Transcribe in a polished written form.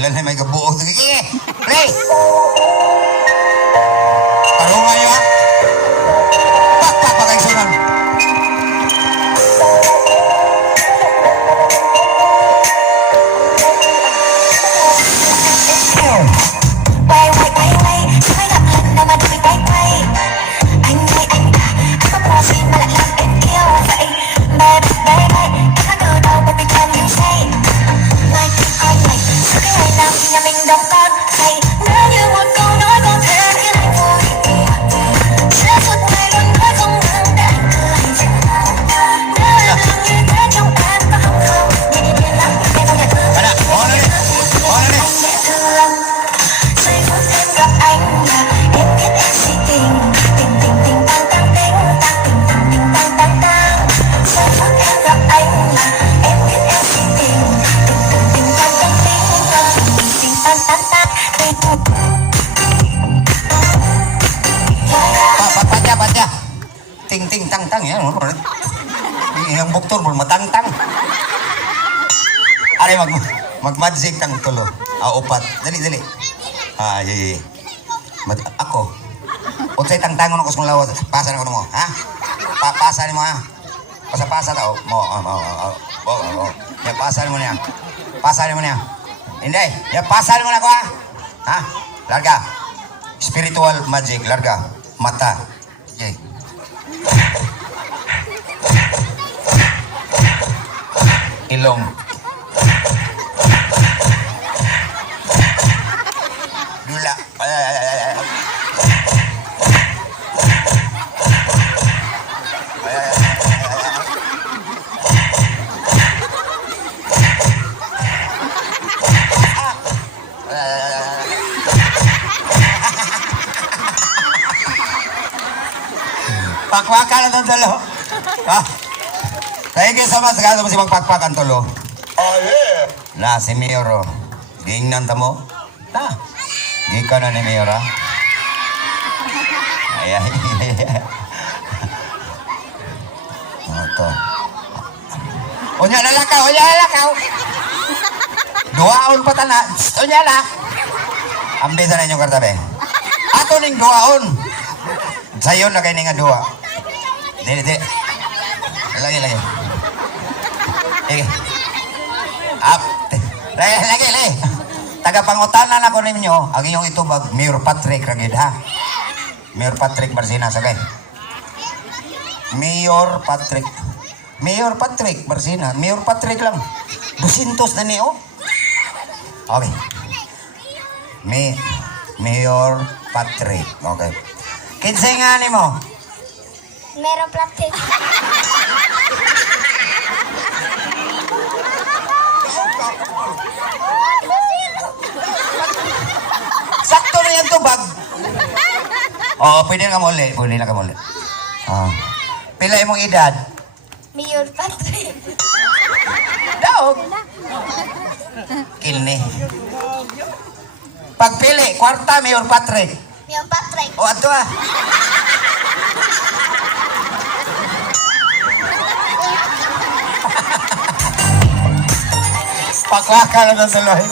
Ilan na may kabuo. Sige, play! Tarong kayo ha? Pakpak pa kayo sunan. Ting ting tang tang ya, yang buktor pun matang-tang. Are mag-magic tang tulo. Upat. Dali. Iya. Ako. Unsay tang-tangon ako sa lawas. Pasan ako mo, ha? Pasan mo ha. Pasa tao. Ya pasan mo niya. Pasan mo niya. Hindi. Ya pasan mo na ko ha. Ha? Larga. Spiritual magic, larga. Mata. Okay. Ilong. Dula. Pakpakan ang tolo. Ha? Thank you so much. Kaya mo si magpakpakan tolo. Oh, yeah. Na, si Mayor. Gingnan ta mo? Na. Gika na ni Mayor, ha? Ay. Ito. Unya lalakaw. Duaon pa tana. Unya na. Ambil sana inyong kartabe. Ato ning duaon. Sayo na kayo nga dua. Dili. Lagi. Up. Lagi. Tagapangutanan ako ninyo, ang inyong itubag, Mayor Patrick Ragid, ha? Mayor Patrick Marcina, sagay. Mayor Patrick Marcina. Mayor Patrick lang. 200 na niyo. Okay. Mayor Patrick. Okay. Kinsay nga ni mo? Meron Patrick. Sakto na yan tubag. Oo, pwede na ka muli. Pila imong edad? Mayor Patrick. Daog. Kilni. Pagpili, kwarta, Mayor Patrick. Mayor Patrick. O, ato ah. Pakwaka na sa lohe.